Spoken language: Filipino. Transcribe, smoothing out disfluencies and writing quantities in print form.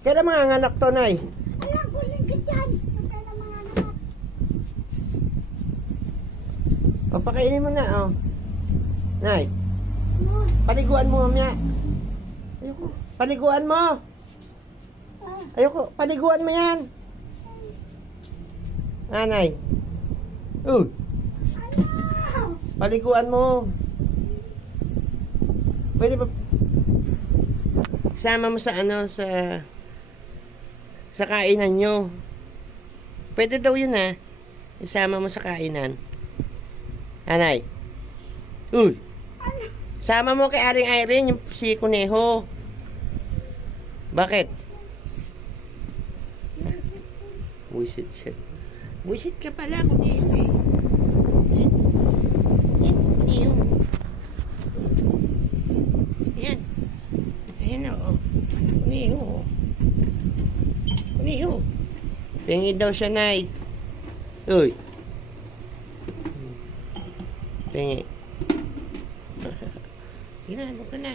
Kailan mga anak to, Nay? Alam ko, lingkit yan. Kailan mga anak. O, pakainin mo na, oh. Nay, Ano? paliguan mo, mamaya. Ayoko. Paliguan mo. Ayoko. Paliguan mo yan. Nay. Ano? Paliguan mo. Pwede ba sama mo sa ano sa kainan nyo? Pwede daw yun, ha. Isama mo sa kainan. Anay. Uy. Sama mo kay Aring Irene yung si Kuneho. Bakit? Wisit siya. Wisit ka pala, Kuneho, eh. Kuneho. Yan. Ayan na, oh. Kuneho. Kuneho. Pengi daw siya, Nay. Uy. Pengi. Ginano ka na.